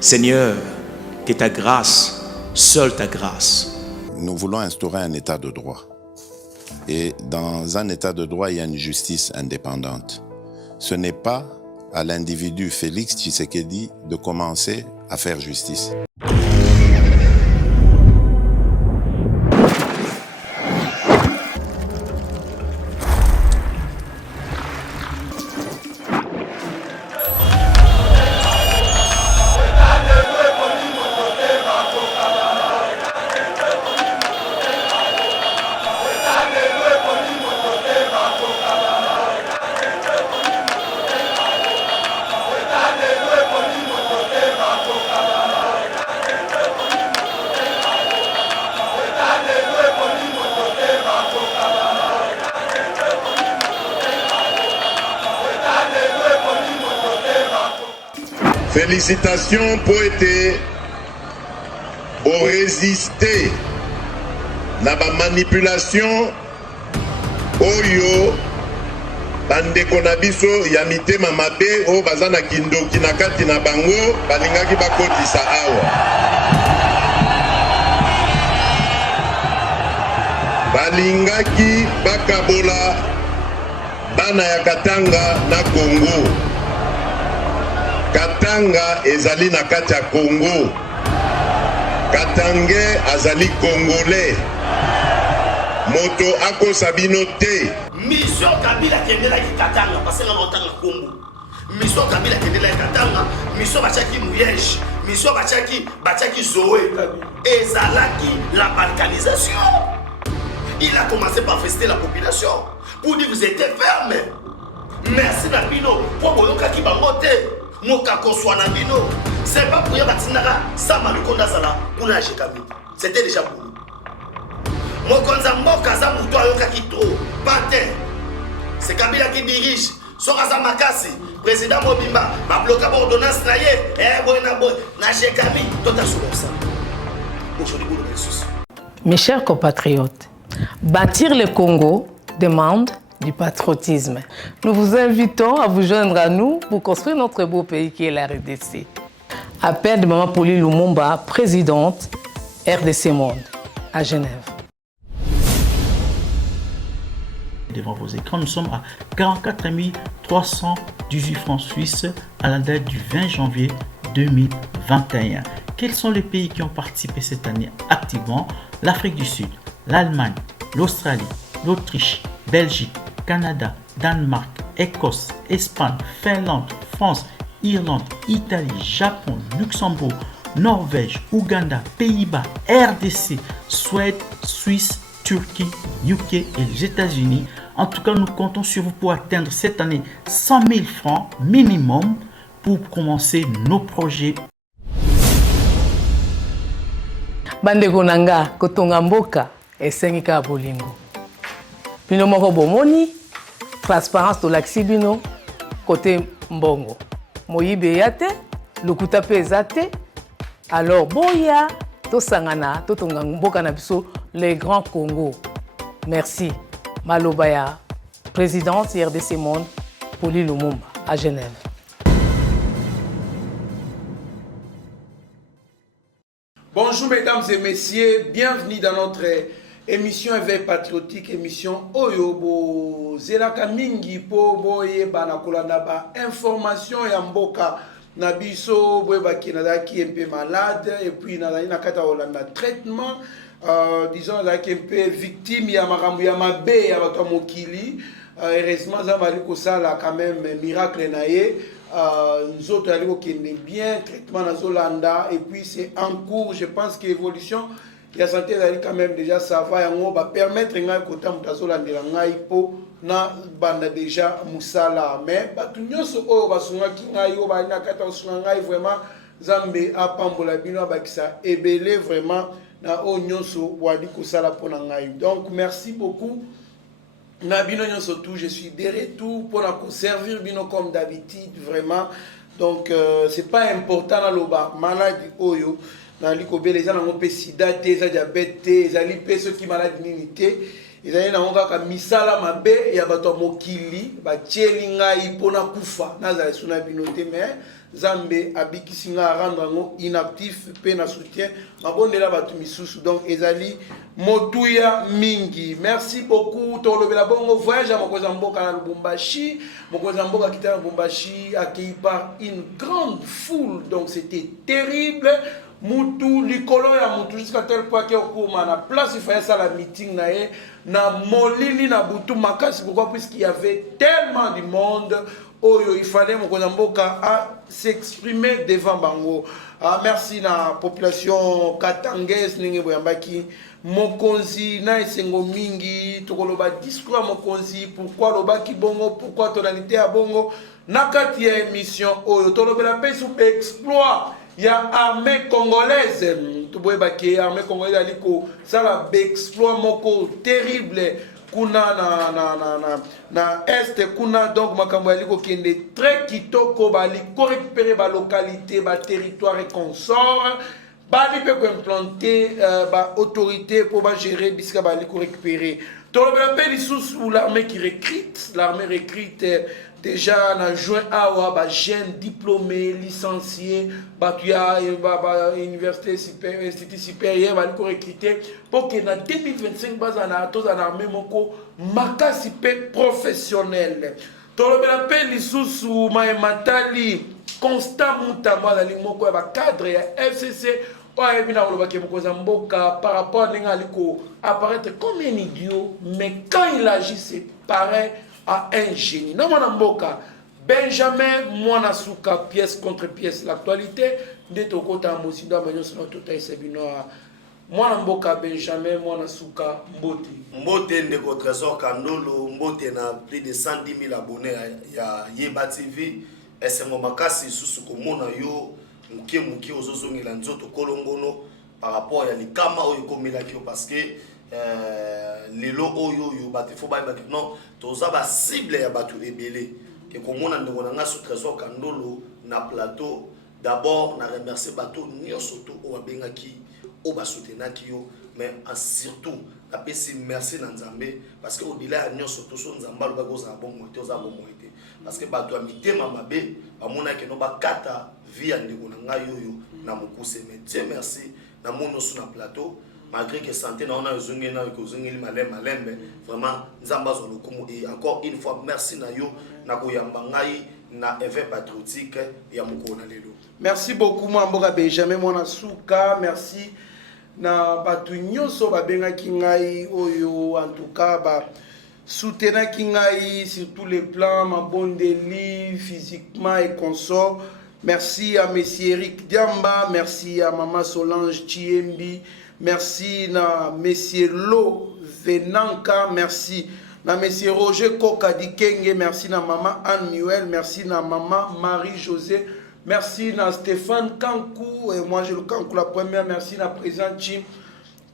Seigneur, que ta grâce, seule ta grâce. Nous voulons instaurer un état de droit. Et dans un état de droit, il y a une justice indépendante. Ce n'est pas à l'individu Félix Tshisekedi de commencer à faire justice. Félicitations pour être au résister na ba manipulation oyo bandeko na biso ya mitema mabe o bazana kindoki na kati na bango balingaki bakotisa awa balingaki bakabola bana ya Katanga na Congo. Katanga ezali na kati ya Congo. Katange azali Congolais. Moto ako sabino te. Mission Kabila kendela ki Katanga parce que na otanga Congo. Mission Kabila kendela ki Katanga, mission bachaki Muyej, mission bachaki Zoé. Ezalaki la balkanisation. Il a commencé par fester la population pour dire vous étiez ferme. Merci Nabino pour boyoka ki bangote. C'est pas pour y avoir Sama le Kondazala pour la Jekami. C'était déjà pour nous. Mokonza Mokaza Mouto Ayoka Kito, Pate. C'est Kabila qui dirige. Soraza Makasi, président Mobimba, ma bloqué ordonnance naye, na Jekami, tout à ça. Mes chers compatriotes, bâtir le Congo demande du patriotisme. Nous vous invitons à vous joindre à nous pour construire notre beau pays qui est la RDC. Appel de Maman Pauline Lumumba, présidente RDC Monde, à Genève. Devant vos écrans, nous sommes à 44 318 francs suisses à la date du 20 janvier 2021. Quels sont les pays qui ont participé cette année activement? L'Afrique du Sud, l'Allemagne, l'Australie, l'Autriche, Belgique, Canada, Danemark, Écosse, Espagne, Finlande, France, Irlande, Italie, Japon, Luxembourg, Norvège, Ouganda, Pays-Bas, RDC, Suède, Suisse, Turquie, UK et les États-Unis. En tout cas, nous comptons sur vous pour atteindre cette année 100 000 francs minimum pour commencer nos projets. Bandeko nanga kotonga mboka esengika bolingo. Bino moko bomoni transparence to l'axi bino côté mbongo. Moyibe yate, lokuta pe ezate. Alors boya to sangana to tonga mboka na biso les grands Congo. Merci. Malobaya, présidente RDC Monde, Pauline Lumumba à Genève. Bonjour mesdames et messieurs, bienvenue dans notre émission éveil patriotique, émission Oyobo Zelaka Mingi po boye banakolanda ba information ya mboka na biso boye bakinada ki un peu malade et puis na kata olanda traitement disons là qui un peu victime ya makambo ya mabe ya bato mokili heureusement ça va ko sala quand même miracle na ye nous autres allons kende bien traitement na Zolanda et puis c'est en cours. Je pense que l'évolution la santé d'aller quand même déjà ça va et on va permettre ngai kota mutazolanda la ngai po na banda déjà musala mais batu nyonso o basunga ki ngai o ba na kata sunga ngai vraiment zambe apambola bino bakisa ebele vraiment na o nyonso wadi kosala pona ngai. Donc merci beaucoup. Nabino surtout, je suis de retour pour la conserver bino comme d'habitude vraiment. Donc c'est pas important dans le bas maladie oyo dans l'ikobe les gens ont pe sida te za diabète te za lipe ceux qui malade n'unité ils allaient na onga ka misala mabe ya bato mokili ba tielinga ipona kufa na za suna bino te mais Zambé abikisinga rendre ngo inactif pe na soutien mabondela batu misusu donc ezali motuya mingi. Merci beaucoup tolobela bongo voyage à mokoza mboka na Lubumbashi, mokoza mboka kita na Lubumbashi accueilli par une grande foule, donc c'était terrible. Mutu likolo ya mutu jusqu'à tel point que okuma na place il fallait ça la meeting na ye na molili na butu makasi. Pourquoi? Puisqu'il y avait tellement de monde. Oh, il fallait à s'exprimer devant Bango. Ah, merci na population katangaise ninge boyambaki mokonzi na esengo mingi tokoloba discours mokonzi pourquoi lobaki bongo pourquoi tonalité à bongo nakati ya émission oyo tolobela pe sous exploit ya armée congolaise toboyebaki armée congolaise aliko sala exploit moko terrible kuna na est kuna donc makambo yaliko kende très kitoko bali ko récupérer ba localité ba territoire et consort bali pe ko implanter ba autorité pour ba gérer bisika bali ko récupérer to le pe lisusu l'armée qui recrute déjà en juin awa ba jeunes diplômés licenciés batuya ba université supérieure institut supérieur bali ko recruter pour que na 2025 bazana tous en armée moko makasi pe professionnel to le pe lisusu matali constant mutamba la moko ya ba cadre ya FCC ouais bina olobaki mokoza mboka par rapport à n'engaliko apparaître comme un idiot mais quand il agit c'est pareil à un génie. Non, mon mboka, Benjamin Mwanasuka, pièce contre pièce, l'actualité, de Tokota Mosido, Magnon, tout à Sebinoa. Mwanamboka, Benjamin Mwanasuka, Mbote. Mbote, Ndeko Trésor Kandolo, Mbote, na plus de 110 000 abonnés à Yeba TV. Et c'est mon makasi, sous Mona yo, Mouké, Ozozongi, Lanzoto, Kolongono, par rapport à l'Ikama, Oyokomilakio, parce que. Les lots oyo yo bati faut ba non toza ba cible ya batu ebele ke komona ndeko na ngaso trésor kandolo na plateau d'abord na remercier batu nyonso to o bengaki o ba soutenaki yo mais surtout na pesi merci na nzambe parce que au delà ya nyonso to so nzamba lo ba ko za bon moto za bon moto parce que batu a mitema mabe ba mona ke no ba kata vie ndeko na ngayo yo na mokuse mais Dieu merci na mono sur na plateau. Malgré que santé na ona zungi na ko zungi malembe vraiment nzamba zo lokumu et encore une fois merci na yo na ko yamba ngai na éveil patriotique ya mukona lelo. Merci beaucoup Mboka Benjamin Mwanasuka, merci na batu nyonso ba benga kingai oyo en tout cas ba soutenir kingai sur tous les plans mabondeli physiquement et consort. Merci à monsieur Eric Diamba, merci à maman Solange Chiembi. Merci na monsieur Lo Venanka, merci na monsieur Roger Kokadikenge, merci na maman Anne Muel, merci na maman Marie-Josée, merci na Stéphane Kankou, et moi je le Kankou la première, merci na président Chim,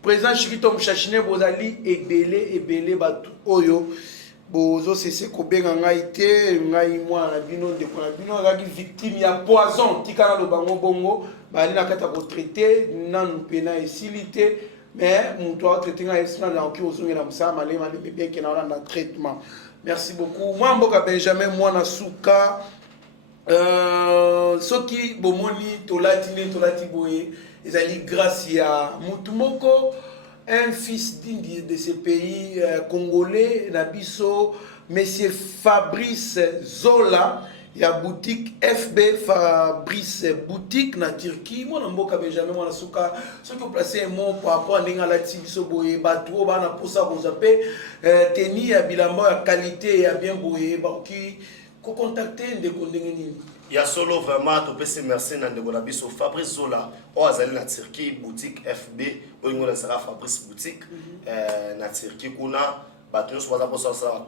président Chikitom Chachine Bozali, Ebele Batu Oyo, Bozo Sese Kobenga Ngaïte, Ngaï moi na bino de Konabino, Ragi victime ya poison, Tikana lo Bango Bongo. Bali na kata ko traiter nan pena esilité mais on doit traiter na esina na ki ozungi na msa malé bien que na na traitement. Merci beaucoup. Moi Mboka Benjamin Mwanasuka soki bomoni tolati boye ezali grâce ya mutumoko un fils digne de ce pays congolais na biso monsieur Fabrice Zola. Il y a boutique FB Fabrice boutique na Turquie. Moi Mboka Benjamin Mwanasuka ce que placer un mot par rapport à la tibiso boye bateau bana posa ko zape tenir ya bilamba ya qualité ya bien boye ba ki ko contacter ndeko ndenge nini. Il y a solo vraiment to pese merci na ndeko na biso Fabrice Zola o azali na Turquie boutique FB olingo na sera Fabrice boutique na Turquie kuna. Nous sommes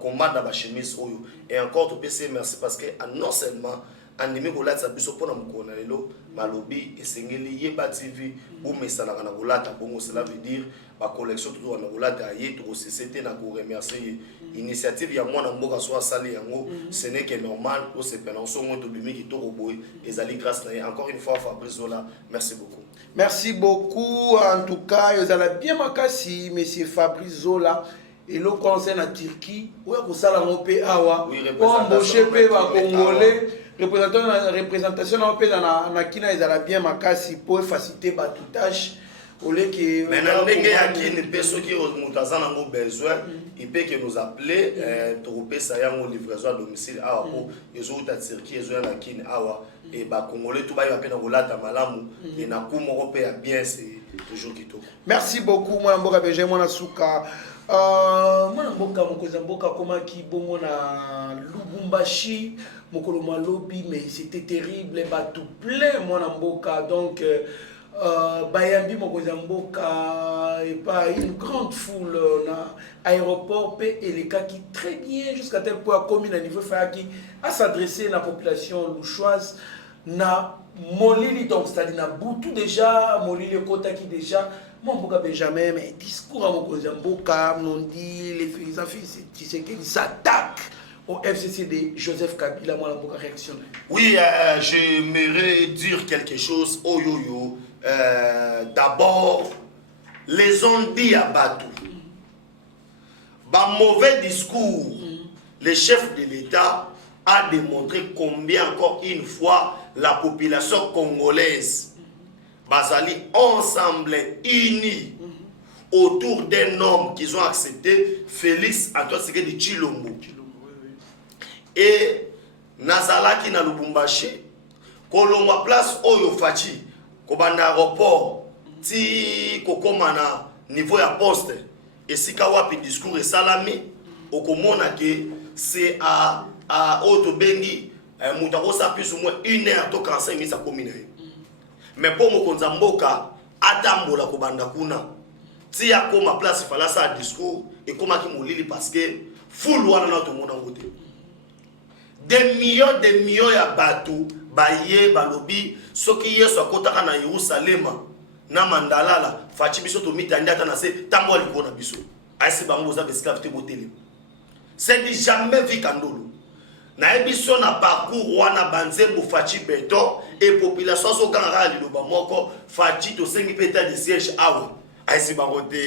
commande la chemise et encore tout PC merci parce que non seulement animé golat sa biso pona mukona lelo malobi esengeli Yeba TV ou mesala na golata bongo cela veut dire ba collection tout na golata ye to société na ko remercier initiative ya mwana mboka so sali yango ce n'est que normal pour ces pensions moto bimi ki to boy ezali grâce na encore une fois Fabrice Zola merci beaucoup. Merci beaucoup en tout cas vous allez bien makasi monsieur Fabrice Zola. et le conseil en Turquie où est-ce que ça l'a monté awa pour embaucher pe ba congolais représentation na pe na kina ezala bien makasi pour faciliter ba tout tâche au lieu que mais na ndenge ya kini pe soki moutaza nango besoin il peut que nous appeler tropesa yango livraison à domicile awa po ezouta Turquie ezoya na kini awa et ba congolais tout ba pe na kolata malamu et na ku moko pe ya bien c'est toujours kitoko. Merci beaucoup moi mboka beje moi suka mwana mboka mokoza mboka komaki bongo na Lubumbashi mokolo malobi mais c'était terrible bato plein mwana mboka donc bayambi mokoza mboka et pas une grande foule na aéroport pe elekaki très bien jusqu'à tel point commis à niveau faki à s'adresser à la population louchoise na molili donc c'est-à-dire na Boutou déjà molili kotaki déjà mon boka Benjamin mais discours à mokoza mboka on dit les fils tu sais qu'ils s'attaquent au FCCD Joseph Kabila moi la boka réactionnaire. Oui, j'aimerais dire quelque chose au yo-yo. D'abord, les on dit à Batou. Par mauvais discours, le chef de l'État a démontré combien encore une fois la population congolaise basali ensemble unis autour d'un homme qu'ils ont accepté, Félix Antoine Tshisekedi Tshilombo. Et Nazalaki na Lubumbashi, kolongwa place oyo fachi, kobanda aéroport, ti kokoma na niveau ya poste, et sika wapi discours et salami, okomona ke c'est à Otobengi, moutako sa plus ou moins 1 heure to 45 minutes à komina. Mais pour mokonza mboka, atambola kobanda kuna, ti ya koma place fala sa discours, et koma ki molili parce que full wana na to mona ngote. Des millions ya bato baye balobi soki yesu akotaka na Yerusalema na mandalala fachi biso to mitandi ata na se tambo alikona biso aisi bango za esclave te botele c'est dit jamais vu kandolo na ebiso na parcours wana banzembo fachi beton et population so kanga liloba moko fachi to sengi peta de siège awa aisi bango te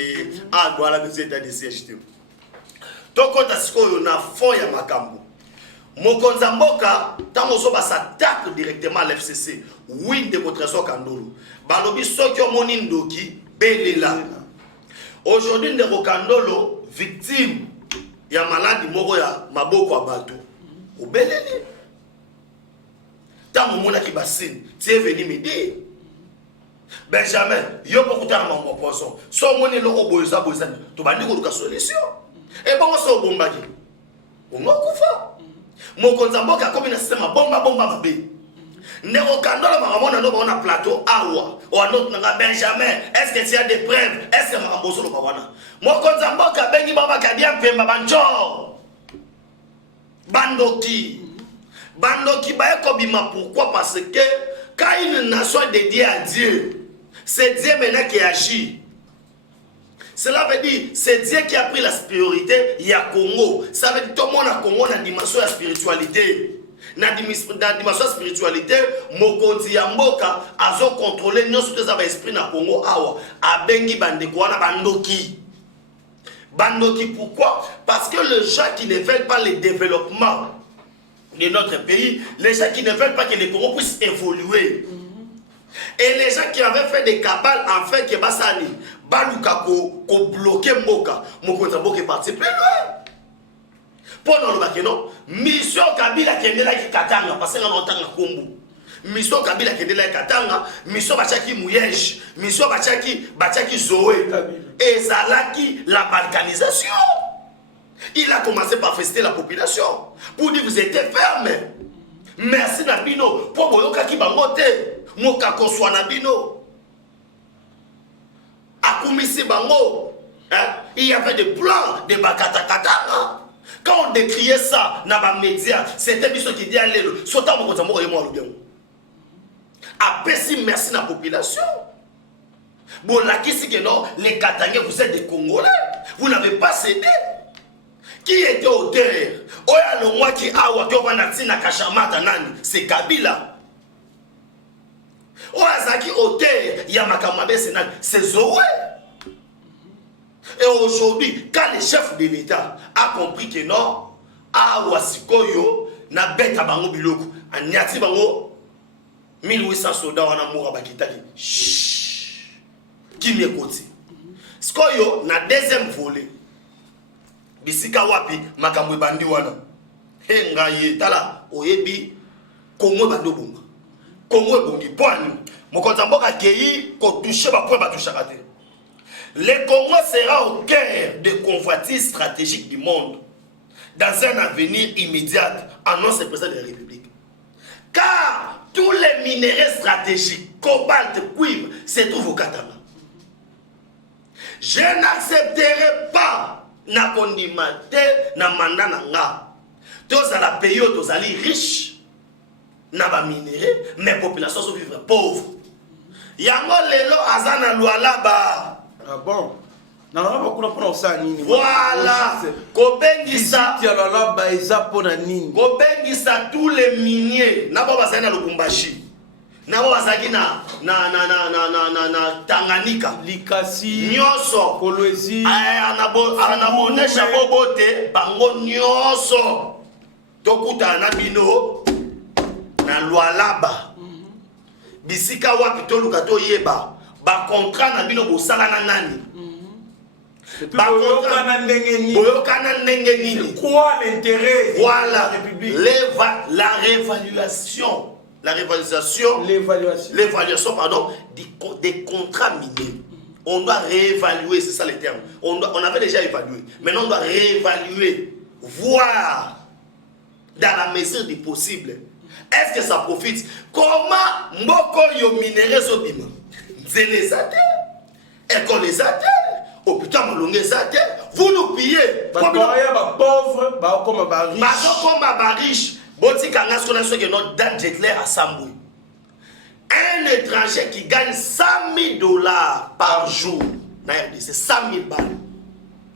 agwala beso état de siège te tokota sikoyo na fond ya makambo. Mokonza mboka tango so s'attaque directement à l'FCC oui de votre so kandolo balobi soki omoni ndoki belela aujourd'hui ndeko kandolo victime ya maladi moko ya maboko ya bato obeleli tango mona ki basine tu es venu me dire Benjamin yo pokutana mambo poisson so moni loko boza to bandi ko luka solution et bon so bombaki ongokufa mokonza mboka komi na système bomba mabe ndeko kandola makamona ndo baona plateau awa o anote nga Benjamin est-ce que tu as des preuves est-ce que makamboso lo bawana mokonza mboka bengi baba kabia mpemba banjo bandoki bae kobima pourquoi parce que quand une nation est dédiée à Dieu c'est Dieu maintenant qui agit. Cela veut dire c'est Dieu qui a pris la priorité il y a Congo. Ça veut dire tout le monde a Congo dans la dimension de la spiritualité. Dans la dimension de la spiritualité, mokonzi ya mboka azo contrôler nyonso te za ba esprit na Congo awa abengi bandeko wana bandoki. Bandoki pourquoi? Parce que les gens qui ne veulent pas le développement de notre pays, les gens qui ne veulent pas que le Congo puisse évoluer. Et les gens qui avaient fait des cabales en fait que basani baluka ko bloquer mboka mokonza mboka parti plus loin pendant le bakeno mission Kabila kendela ki Katanga parce que on tanga kombu mission Kabila kendela ki Katanga mission bachaki Muyej mission bachaki Zoé et zalaki la balkanisation. Il a commencé par féliciter la population pour dire vous êtes ferme merci Nabino pour boyoka ki bangote mokako swa Nabino. Akumisi bango, il y avait des plans de Bakatakatanga. Quand on décriait ça dans les médias, c'était biso qui dit allez, sautant mon compte et moi le bien. Apesi merci la population. Bon, la question que non, les Katangais, vous êtes des Congolais, vous n'avez pas cédé. Qui était auteur? Oya le moi qui a wato banatina kashamata nani, c'est Kabila. Oya zaki auteur ya makamabé c'est Zoé. Et aujourd'hui, quand le chef de l'État a compris que non, a wasikoyo na beta bango biloko, anyati bango 1800 soldats wana moura bakitaki. Qui m'écoute? Skoyo na deuxième volet. Bisika wapi makamwe bandi wana. Ngaye tala oyebi Congo bando bonga. Congo bongi poani. Mokonza mboka kei ko toucher ba point ba toucher raté. Le Congo sera au cœur des convoitises stratégiques du monde dans un avenir immédiat, annonce le président de la République. Car tous les minéraux stratégiques, cobalt, cuivre, se trouvent au Katanga. Je n'accepterai pas na kondimate na manda nanga. Tous à la période, tous allés riches, na ba minéraux, mais population sont vivre pauvres. Yango lelo azana lualaba. Ah bon? Voilà, Kobengisa tous les miniers, Nabo Bazana Lubumbashi, Nabo Bazaki na Tanganyika, Likasi, Nyoso, Kolwezi, Anabone Chabobote, Bango Nyoso, Tokuta Nabino, na Lualaba, Bisika Wapito Lukato Yeba, ba contrat Nabino Bosala na nani. C'est quoi l'intérêt de la République? L'évaluation des contrats miniers. On doit réévaluer, c'est ça le terme. On avait déjà évalué. Maintenant, on doit réévaluer, voir dans la mesure du possible. Est-ce que ça profite? Comment Mboko yo minéraux sont bima? Zélezate, école les athées. Oh putain, vous nous pillez. Pauvres, comme riche. Un étranger qui gagne $100,000 par jour, c'est 100,000 balles.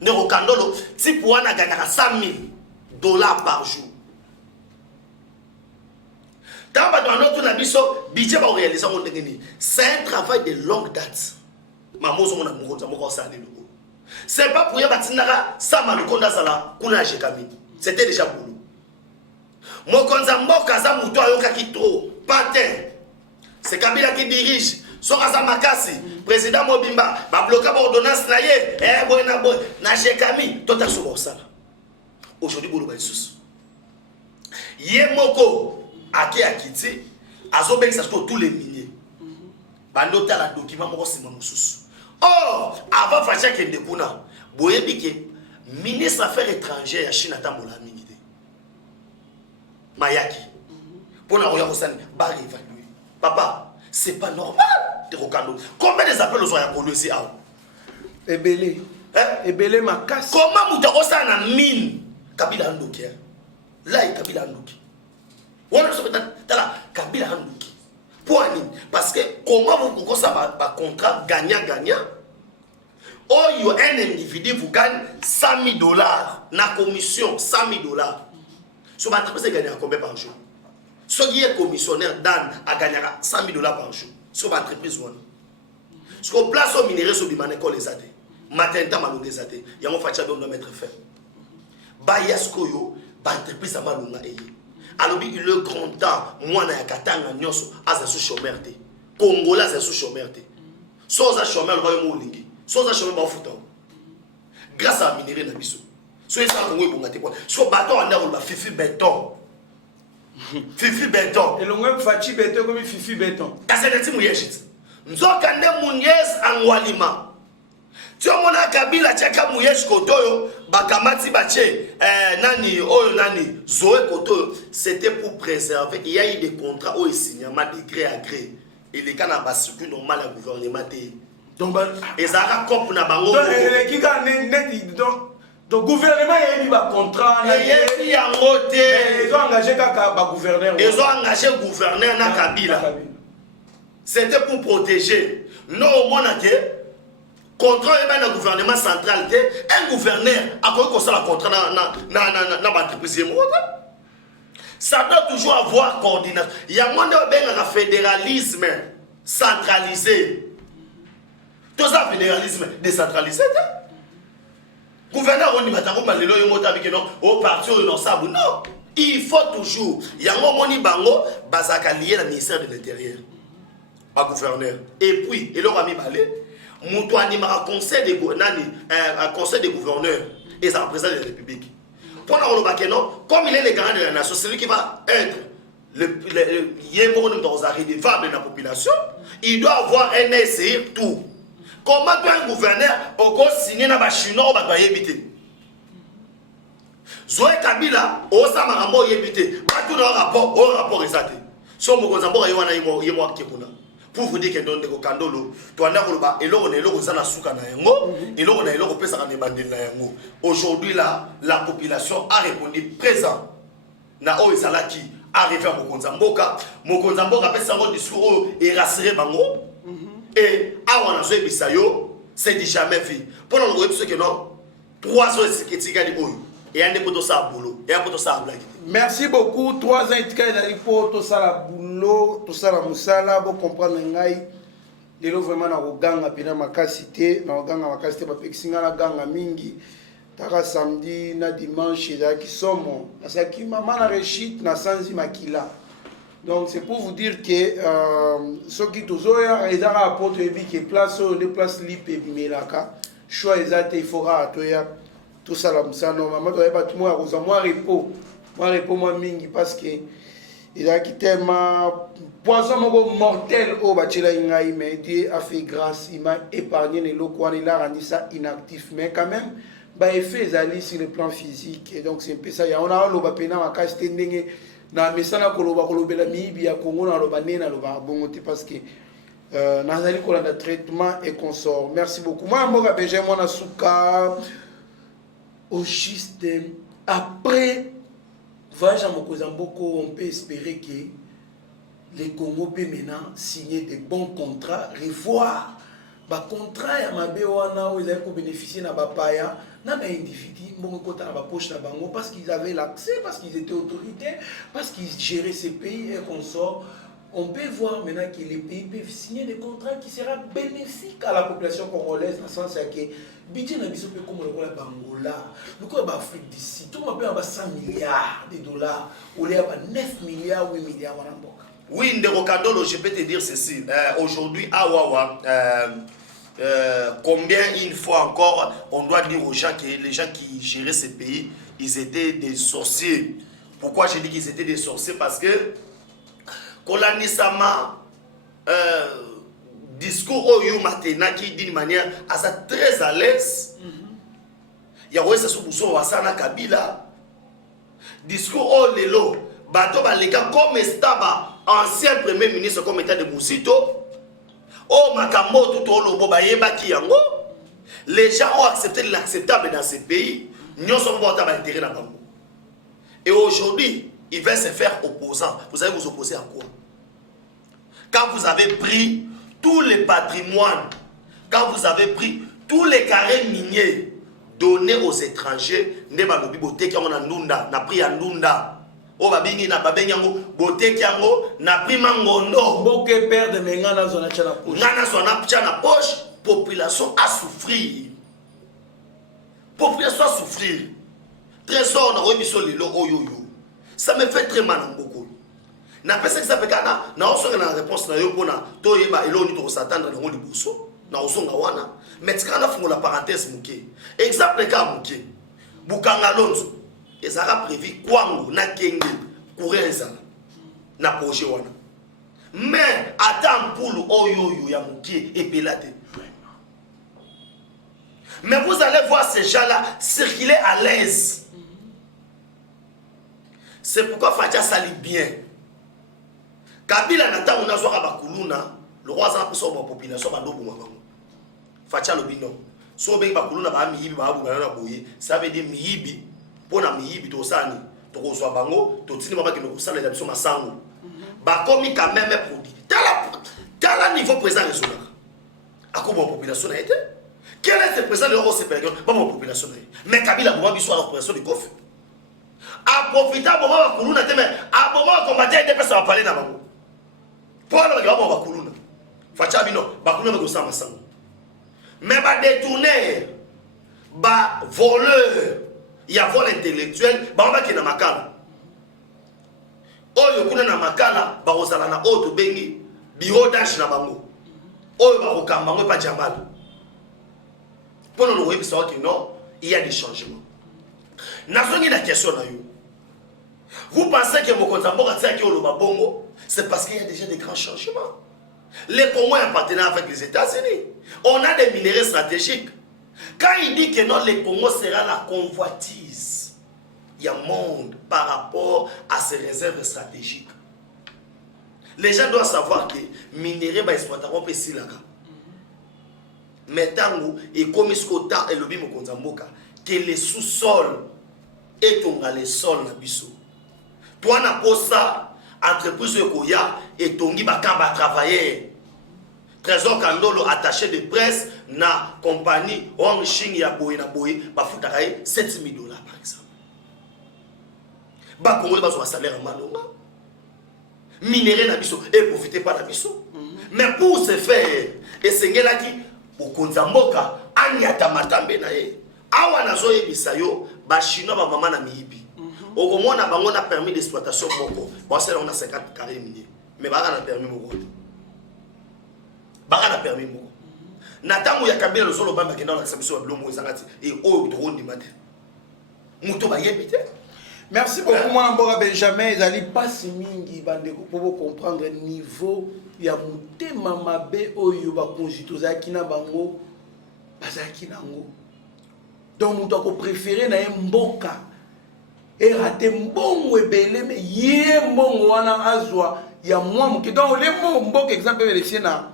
Nerokandolo, si pour un gagner $100,000 par jour. C'est un travail de longue date. C'est pas pour y avoir ça malukonda sala kuna jekami. C'était déjà boulot. Mokonza mboka za muto ayoka kitro patin. C'est Kabila qui dirige. Sokaza Makasi, président Mobimba, ba bloquer ordonnance na ye, na jekami tota so sala. Aujourd'hui boulot ba sous. Yemoko aki akiti azobengisa tous les miniers. Bandota la document moko sima mususu. Or, avant Facha Kendekuna, Boyebike, ministre Affaires étrangères à Chine Tambola Mingide. Mayaki. Pour la Roya Rossani, va réévaluer. Papa, c'est pas normal, Terokando. Combien des appels aux Oya Kolwezi à Ebele. Ebele ma casse. Comment Moutarosa na mine Kabila Andoki? Là, il Kabila Andoki. On a Kabila Andoki. Parce que comment vous avez un contrat gagnant-gagnant? Oh, il y a un individu qui gagne $100,000 na commission, $100,000. Si vous avez gagné combien par jour? Si vous êtes commissionnaire Dan a gagné $100,000 par jour. Si vous avez entreprise, si vous place au minerai sur les athées, matin, les athées, il y a un fait de mettre fin. Bayaskoyo, entreprise à Malunga. Alors, le grand temps, moi, je suis Katanga, je suis chômeur. Congolais, je suis chômeur. Sans un chômeur, je suis chômeur. Sans un chômeur, je suis chômeur. Grâce à la minerai, je suis chômeur. Si vous bateau, on a Fifi béton. Fifi béton. Et l'on a Fachi béton comme Fifi béton. C'est ce que je dis. Nous avons un Walima. Tu as mon Kabila tchaka mouyesh kotoyo bakamati bache nani oyo nani Zoé kotoyo, c'était pour préserver. Il y a eu des contrats où ils signent de gré à gré et les cas n'a pas circuit normal à gouvernement donc et ça a compris na bango donc gouvernement il y a eu un contrat il y a ils ont engagé kaka gouverneur ils ont engagé gouverneur na Kabila. C'était pour protéger non au moins contrat est un gouvernement central. Un gouverneur a connu la contrat dans l'entreprise. Ça doit toujours avoir coordination. Il y a un fédéralisme centralisé. Tout ça, fédéralisme décentralisé. Gouverneur, on y va t'avoir le loyer monté avec non, au parti ou non ça, non. Il faut toujours, il y a un moment bango, bazaka lié le ministère de l'Intérieur, à gouverneur. Et puis, il aura mis balé, mon animera conseil des gouverneurs et ça représente la République. Pour nous, comme il est le garant de la nation, c'est lui qui va être le redevable de la population. Il doit avoir un essai tout. Comment un gouverneur peut signer dans le chinois ou va éviter? Zoé Kabila, au Samarambo éviter. Pas tout dans le rapport exact. Si on me considère pour vous dire que dans le Kandolo, tu as un aujourd'hui là, la population a répondu présent. Na o ezalaki arrivé à Mokonzamboka. Mokonzamboka a fait son discours et rassuré bango. Et à Wanazo et Bissayo, c'est dit jamais vu. Pendant le web, ce que non, 3 ans de sécurité et un dépôt de ça à boulot. Et un peu de ça à blague. Merci beaucoup. 3 ans de pour tout ça à boulot, tout ça à Moussala, pour comprendre ngai. Et là vraiment na oganga pina makasité, na oganga makasité ba peksinga na ganga mingi. Taka samedi na dimanche da ki somo. Na saki mama na rechit na sanzi makila. Donc c'est pour vous dire que ce qui tozoya ezara apporte ebi que place les places lipe bimelaka. Choix exact il faudra atoya tout ça là ça normalement doit pas tout moi repos. Moi repos moi mingi parce que il a quitté ma poison mortel au bachela ingai mais Dieu a fait grâce, il m'a épargné les locaux, il a rendu ça inactif mais quand même bah effet zali sur le plan physique et donc c'est un peu ça. On a loba pena makasti ndenge na mesana koloba kolobela mibi ya Congo na loba nena loba bongote parce que nazali kolanda traitement et consort. Merci beaucoup. Moi mboka beje mona suka au juste après voyage à Mokozamboko, on peut espérer que les Congo peut maintenant signer des bons contrats, revoir ba contrat ya mabe wana où ils allaient bénéficier na bapaya na ba individu bon kota na ba poche na bango parce qu'ils avaient l'accès, parce qu'ils étaient autorités, parce qu'ils géraient ces pays et consorts. On peut voir maintenant que les pays peuvent signer des contrats qui seront bénéfiques à la population congolaise, dans le sens que budget na biso pe comme le Bangola, le quoi Afrique d'ici, tout le monde 100 milliards de dollars, ou il y a 9 milliards, 8 milliards en Amboka. Oui, Ndero je peux te dire ceci. Aujourd'hui, à Wawa, combien une fois encore, on doit dire aux gens que les gens qui géraient ces pays, ils étaient des sorciers. Pourquoi je dis qu'ils étaient des sorciers? Parce que Kolani Sama discours Oyo Matena qui d'une manière très à l'aise. Il y a Wessa Soubousso Wasana Kabila. Discours O Lelo Bato Baleka comme Estaba, ancien premier ministre comme état de Moussito. O Makamoto Tolo Bayeba Kiyango. Les gens ont accepté l'acceptable dans ces pays. Nous sommes pas dans l'intérêt dans Bango. Et aujourd'hui, il va se faire opposant. Vous allez vous opposer à quoi? Quand vous avez pris tous les patrimoines, quand vous avez pris tous les carrés miniers donnés aux étrangers, ne ba lobi boteki on ndunda, na pris ndunda. O babingi na babenyango boteki yango na pris mangondo. Boke perdre menga na zona tcha na poche. Ngana zona tcha na poche, population a souffrir. Population a souffrir. Trésor na remission lelo oyoyo. Ça me fait très mal en beaucoup. Na pesa que ça fait kana na osonga na réponse na yo pona to yeba eloni to s'attendre na ngoli buso na osonga wana mais tikana fungo la parenthèse muke exemple ka muke bukanga lonzo ezaka prévu kwangu na kenge kurenza na projet wana mais attends pour oyoyo ya muke epelate. Mais vous allez voir ces gens-là circuler à l'aise. C'est pourquoi Fatia s'allie bien. Kabila nata on a zoa bakuluna, le roi a pris son population ba lobo mamango. Fatia le bino. So be bakuluna ba miyibi ba abu na boye, ça veut dire miyibi pona miyibi to sani, to ko zoa bango, to tini mama ki no sala ya biso masango. Ba komi quand même produit. Tala niveau présent résoudre. À comment population a été? Quel est le président de l'Europe? Pas mon population. Mais Kabila Bouma Bissou a la population de Kofi. A profité à Bouma Bakuluna, mais à Bouma combattre des personnes à parler dans Bango. Pour le Gabon Bakuluna. Fatia Bino, Bakuluna va go sama. Mais va détourner ba voleur ya vol intellectuel ba ba ki na makala oyo kuna na makala ba kozala na oyo tobengi bureau d'âge na bango oyo ba kokamba ngo pa jambala pour nous voir que non il y a des changements. Nazongi la question na yo. Vous pensez que Mokonza Mboka tia ki oloba bongo, c'est parce qu'il y a déjà des grands changements. Les Congo appartiennent avec les États-Unis. On a des minéraux stratégiques. Quand il dit que non, les Congo sera la convoitise, il y a monde par rapport à ces réserves stratégiques. Les gens doivent savoir que minéraux va exploiter on peut ici là. Mais tant et comme ce qu'on a élevé Mokonza Mboka que les sous-sols et ton les sols na biso. Toi na posa entreprise Koya et tongi bakamba travailler. Trésor Kandolo attaché de presse na compagnie Hong Shing ya boy na boy ba futakaye $7,000 par exemple. Ba Congolais ba so salaire malonga. Minéraux na biso et profiter pas na biso. Mais pour ce faire et sengela ki Mokonza Mboka anyata matambe na ye. Awa nazo yebisa yo ba chinois ba mama na miyibi. Okomona bango na permis d'exploitation moko. Bon c'est on a 50 carrés miniers. Mais ba na permis moko. Ba na permis moko. Na tango ya kabila lo solo bamba kenda na sabiso ba blomo ezangati et o drone di matin. Muto ba yebite. Merci beaucoup moi Mbora Benjamin ezali passe mingi bandeko pour comprendre niveau ya mutema mabe oyo ba konjito za kina bango bazaki nango. Donc muto ko préférer na mboka et raté mbongo ebele mais ye mbongo wana azwa ya mwa muke. Donc le mboka exemple le na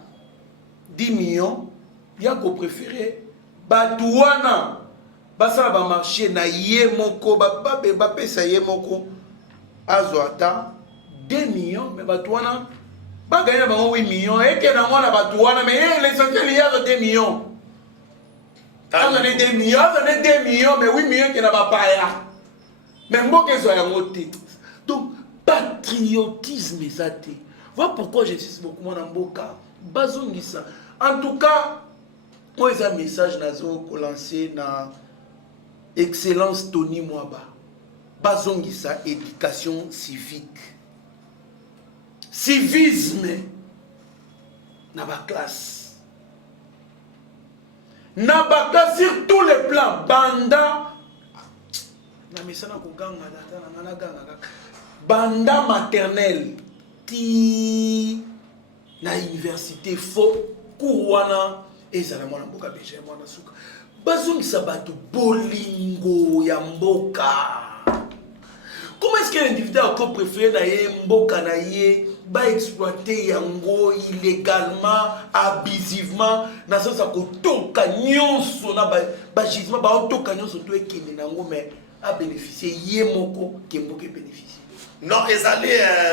10 millions ya ko préférer batuana basala ba marché na ye moko ba pesa ye moko azwa ta 2 millions mais batuana ba gagner bango 8 millions et que na mwana batuana mais l'essentiel y a 2 millions. On a 2 millions, on a 2 millions mais 8 millions qui n'a pas paya. Mais mboka zo ya ngote. Donc patriotisme ezate. Voilà pourquoi j'insiste beaucoup mon mboka bazongisa. En tout cas, moi un message nazo ko lancer na Excellence Tony Mwaba. Bazongisa éducation civique. Civisme na ba classe. Na ba classe sur tous les plans. Banda na misana ko ganga data na ganga. Banda maternelle ti na université fo Kourouana ezala mwana mboka beje mwana suka. Bazongisa bato bolingo ya mboka. Comment est-ce qu'un individu a encore préféré na ye mboka na ye ba exploiter yango illégalement, abusivement, na sens ko toka nyonso na ba gisement ba toka nyonso to ekene nango mais a bénéficier ye moko ke mboka bénéficier. Non, ezali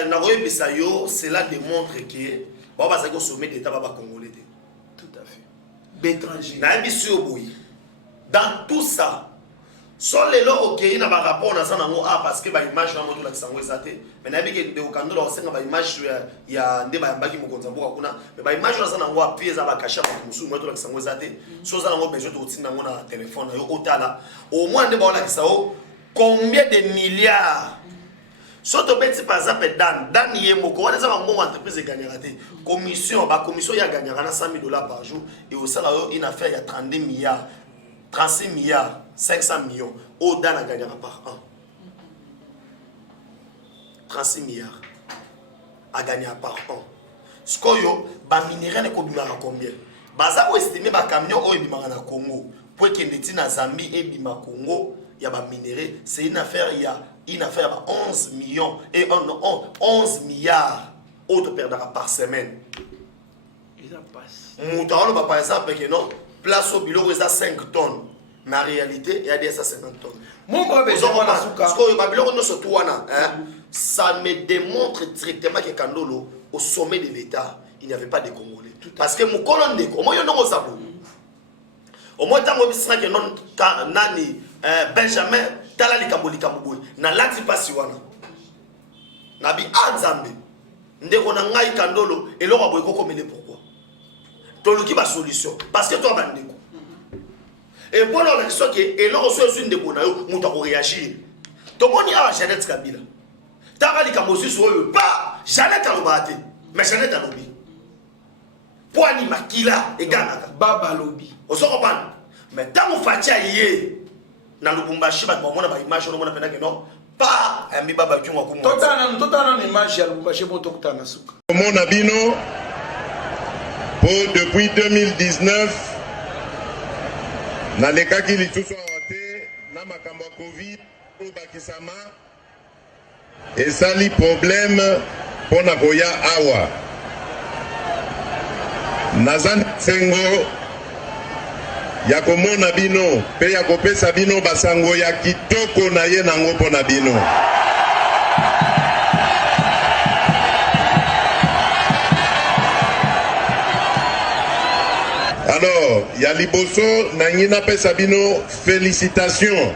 na oyebisa yo, cela démontre que ba ba zako sommet d'état ba congolais. Tout à fait. Bétranger. Na biso boyi. Dans tout ça, sans les lots ok na ba rapport na ça nango parce que ba image na moto la kisango ezate mais na biki de okando la osenga ba image ya ndeba ya mbaki Mokonza Mboka kuna mais ba image na ça nango appuyer za ba cacher ba musu moto la kisango ezate so za nango besoin to tinda ngo na téléphone yo otala au moins ndeba la kisao combien de milliards soto beti par exemple dan yemoko wana za ba mbongo entreprise gagnera te commission ya gagnera na $100,000 par jour et au sala yo une affaire ya 32 milliards 36 milliards 500 millions au dan a gagnera par an 36 milliards a gagné par an ce que ba minéral ko bimaka combien baza ko estimer ba camion o bimaka na Congo pour que ndeti na Zambie et bima Congo ya ba minéral c'est une affaire ya 11 millions et 11 milliards auto perdra par semaine. Il a passé. Moutalo ba par exemple que non place au biloko eza 5 tonnes mais en réalité il y a des 50 tonnes. Mon brave parce que ba biloko no surtout wana ça me démontre directement que Kandolo au sommet de l'État il n'y avait pas de Congolais parce que mukolo ndeko moyo ndongo sabo au moins tango bisina que non nani Benjamin tala likambo boy na lati pasi wana na bi Nzambe ndeko na ngai Kandolo eloko boy ko komele pourquoi toluki ba solution parce que toi bandeko Et pour la question que et là reçoit une de bonayo muta ko réagir. To boni a Jeannette Kabila. Tara li kamosi so pas Jeannette alobate mais Jeannette alobi. Pour ni makila et ganaka Baba lobby. Oso comprendre. Mais tant on fatia yé na Lubumbashi ba mona ba image no mona pena que non pas ami baba ki ngwa ko. Totana image ya Lubumbashi bo tokutana suka. Mona bino pour depuis 2019 nalekaki lisusu awa te na makambo ya covid oyo bakisama esali problème mpona koya awa naza sengo ya komona bino mpe ya kopesa bino basango ya kitoko na ye nango mpona bino. Alors, ya liboso nangi napesa bino félicitations.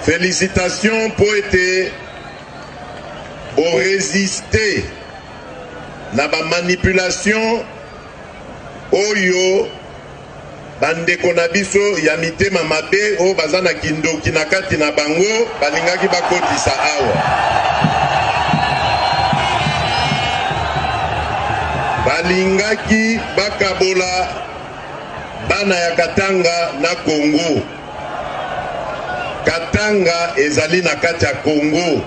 Félicitations pour ete au résister na ba manipulation oyo bandeko na biso ya mitema mabe oyo baza na kindoki na kati na bango balingaki bakotisa awa. Balingaki bakabola bana ya Katanga na Congo. Katanga ezali na kati ya Congo.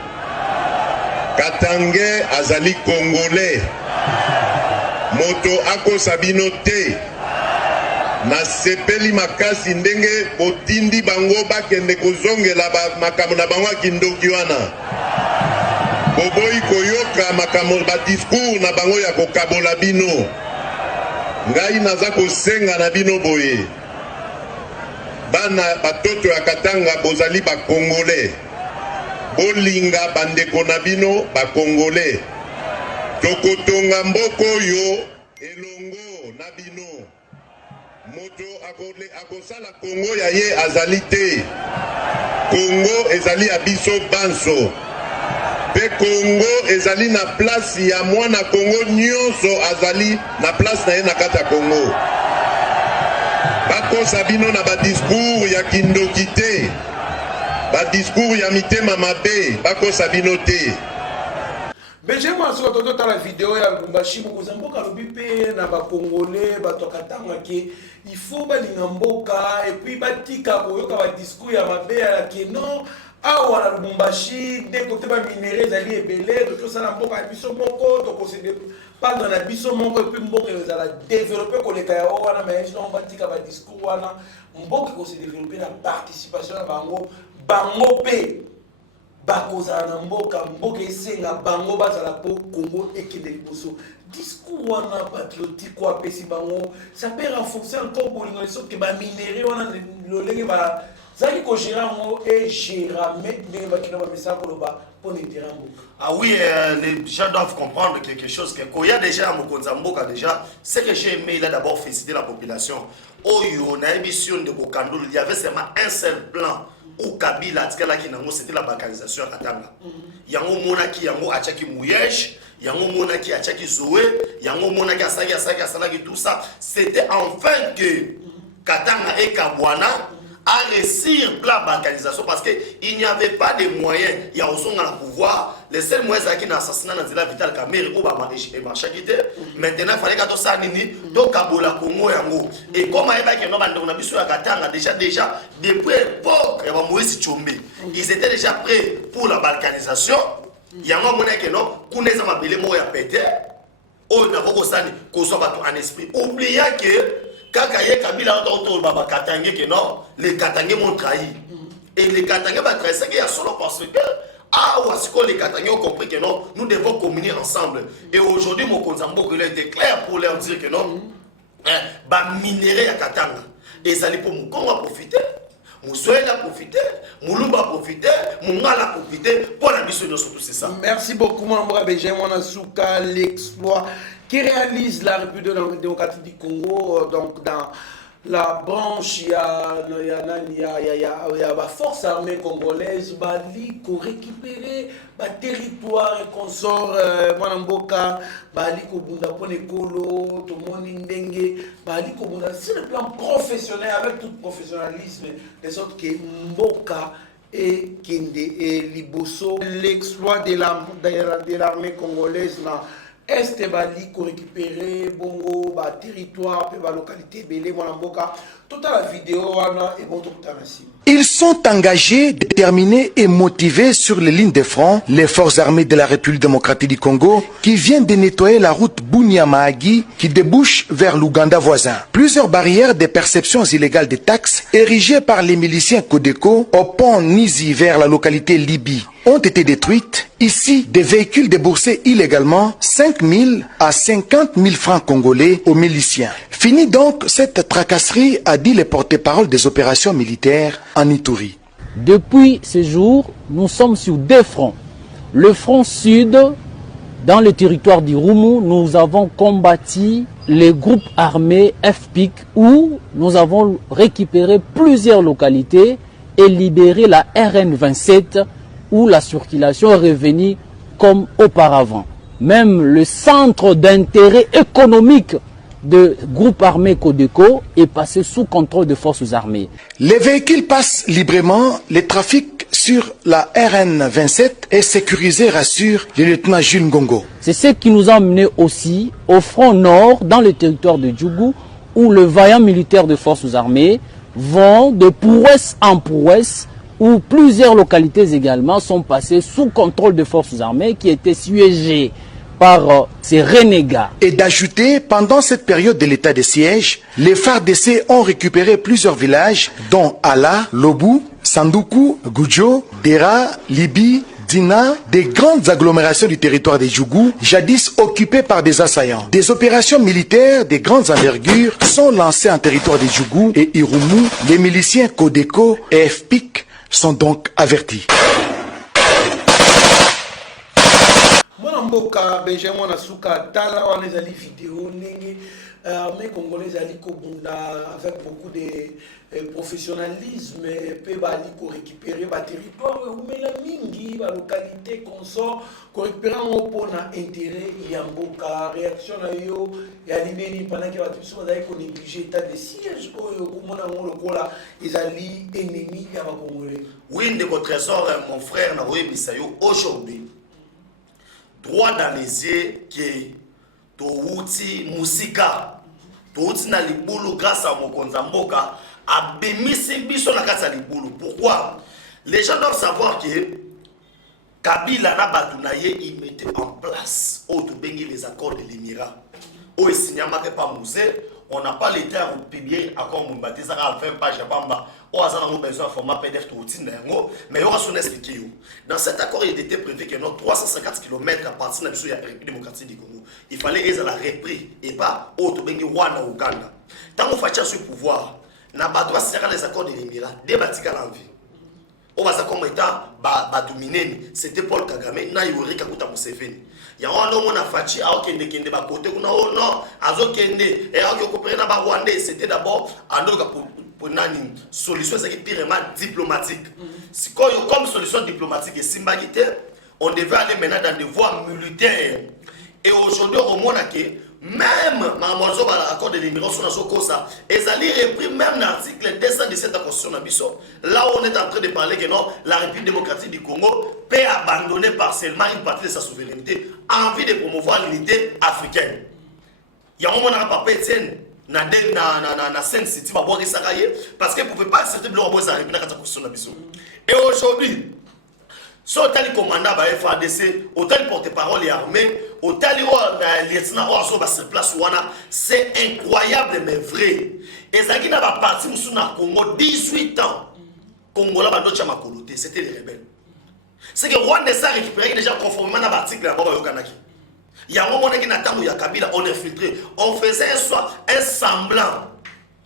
Katange azali Congolais. Moto akosa bino te. Na sepeli makasi ndenge botindi bango bakende kozongela makambo na bango kindoki wana. Boboyi koyoka makambo ba discours na bango ya kokabola bino. Ngai naza kosenga na bino boye. Bana batoto ya Katanga bozali ba Congolais. Bolinga bandeko na bino ba Congolais. Tokotonga mboko yo elongo na bino. Moto akosala Congo ya ye azali te. Congo ezali abiso banso. Pe Congo ezali na place ya mwana Congo nyonso azali na place na ye na kati ya Congo. Bakosa bino na badiscours ya kindoki te. Badiscours ya mitema mabe bakosa bino te. Beje moi sur toto la vidéo ya Lubumbashi mokoza mboka lobi pe na ba Congolais ba tokatanga ke il faut balinga mboka et puis batika koyoka ba discours ya mabe ya ke non awa na Lubumbashi de côté ba minéraux ezali ebele to sala mboka biso moko to concéder pas dans la biso moko et puis mboka ezala développer koleka ya wana mais non batika ba discours wana mboka ko se développer la participation na bango pe bakoza na mboka esenga bango bazala po Congo ekende liboso discours wana patriotique kwa pesi bango ça peut renforcer encore bolingo les autres que ba minéraux wana lolenge ba zaki ko gérer mo et gérer mais ba kina ba message ko ba pour intérêt mboka. Ah oui, les gens doivent comprendre quelque chose que quand il y a déjà Mokonza Mboka déjà, c'est que j'ai aimé, il a d'abord félicité la population. Oyo na émission de Bokandol, il y avait seulement un seul plan. Ou Kabila c'était la balkanisation à Katanga. Yango monaki yango achaki Mouyesh, yango monaki achaki Zoé, yango monaki asagi tout ça. C'était enfin que Katanga et Kabwana a réussi la balkanisation parce qu'il n'y avait pas de moyens. Il y a aussi un pouvoir. Les seuls moyens qui ont assassiné dans Vital Kamerhe ou maintenant il fallait que tout ça nini donc Kabola Congo yango et comme il y avait que nous avons sur Katanga déjà depuis l'époque il y avait Moïse Tchombe ils étaient déjà prêts pour la balkanisation il y a un moment que non connaissant ma belle mot ya pété oh na boko sani ko so ba en esprit oubliant que kaka ye Kabila autour baba Katangé que non les Katangé m'ont trahi et les Katangé va trahir c'est qu'il y a solo parce que ah, les Katangé ont compris que non, nous devons communier ensemble. Et aujourd'hui, mon Konzambo il était clair pour leur dire que non, bah minérer à Katanga. Et ça allait pour mon Congo à profiter, mon Soel a profité, mon Lumba a profité, mon Mal a profité pour la mission de surtout c'est ça. Merci beaucoup, Mambra Béjé, Monasuka, l'exploit qui réalise la République démocratique du Congo donc dans la branche, il y a la force armée congolaise, bali ko récupérer ba territoire et consort Mwanamboka, bali ko bunda pone kolo, to moni ndenge, bali ko bunda sur le plan professionnel avec tout professionnalisme, de sorte que Mboka et Kende et Liboso, l'exploit de l'armée congolaise là. Est bali ko récupérer bongo ba territoire pe ba localité belé Mwanamboka toute la vidéo wana et bon tout ainsi. Ils sont engagés, déterminés et motivés sur les lignes de front, les forces armées de la République démocratique du Congo qui viennent de nettoyer la route Bunia-Mahagi qui débouche vers l'Ouganda voisin. Plusieurs barrières de perceptions illégales des taxes érigées par les miliciens Codeco au pont Nizi vers la localité Libye ont été détruites. Ici, des véhicules déboursés illégalement 5 000 à 50 000 francs congolais aux miliciens. Fini donc cette tracasserie, a dit le porte-parole des opérations militaires en Ituri. Depuis ce jour, nous sommes sur deux fronts. Le front sud, dans le territoire du Roumu, nous avons combattu les groupes armés FPIC où nous avons récupéré plusieurs localités et libéré la RN27 où la circulation est revenue comme auparavant. Même le centre d'intérêt économique de groupe armé Codeco est passé sous contrôle des forces armées. Les véhicules passent librement, le trafic sur la RN27 est sécurisé, rassure le lieutenant Jules Ngongo. C'est ce qui nous a amené aussi au front nord, dans le territoire de Djougou, où le vaillant militaire des forces armées vont de prouesse en prouesse, où plusieurs localités également sont passées sous contrôle des forces armées qui étaient siégées par ces renégats. Et d'ajouter, pendant cette période de l'état de siège, les FARDC ont récupéré plusieurs villages, dont Ala, Lobu, Sanduku, Gudjo, Dera, Libi, Dina, des grandes agglomérations du territoire des Djougou, jadis occupées par des assaillants. Des opérations militaires de grandes envergures sont lancées en territoire des Djougou et Irumu. Les miliciens Codeco et FPIC sont donc avertis. Mboka Benjamin Nasuka Tala on les ali vidéo nenge armée congolaise ali ko bunda avec beaucoup de professionnalisme pe bali ko récupérer ba territoire ou mela mingi ba localité consort ko récupérer en pona intérêt ya mboka réaction na yo ya lineni pendant que ba biso bazali ko négliger état de siège oyo ko mona ngo lokola ezali ennemi ya ba congolais. Oui, de votre trésor mon frère na oyebisa yo aujourd'hui droit dans les yeux que touti musika touti na libulu grâce à mokonza mboka abemisi biso na kati ya libulu. Pourquoi? Les gens doivent savoir que Kabila na batu na ye il mettait en place les accords de l'Émirat. O signamaka pa musée, on n'a pas l'état à publier accord Mumbatisa à 20 pages bamba. O azana mo besoin format PDF touti na ngo, mais on va s'en expliquer. Dans cet accord il était prévu que nos 350 km à partir de la République démocratique du Congo, il fallait qu'ils la repris et pas autobengi wana Uganda. Tant on fait ce pouvoir, na ba droit signer les accords de l'Émirat, débatika l'envie. On va comme état ba dominer, c'était Paul Kagame na Yoweri Kaguta Museveni. Ya wana on a fachi a okende kende ba côté kuna oh non, azo kende et a récupérer na ba Rwandais, c'était d'abord andoka pour nani solution c'est purement diplomatique. Si comme solution diplomatique et symbolique, on devait aller maintenant dans des voies militaires. Et aujourd'hui on montre que même Mamozo ba accord de l'Émirat sur nazo kosa, ezali repris même l'article 217 de la Constitution na biso. Là où on est en train de parler que non, la République démocratique du Congo peut abandonner partiellement une partie de sa souveraineté en vue de promouvoir l'unité africaine. Il y a un moment où papa Etienne na Seine City ba boire sakaye parce que pouvait pas accepter de l'envoyer sa République na Constitution na biso. Et aujourd'hui si autant le commandant va FADC, autant le porte-parole et armé, autant le lieutenant sur place, c'est incroyable mais vrai. Et ça qui n'a pas parti au Congo 18 ans. Congo là ba c'était les rebelles. C'est que Rwanda ça récupéré déjà conformément à l'article là baba yokanaki. Il y a un moment qui n'attend ya Kabila on infiltré, on faisait un semblant.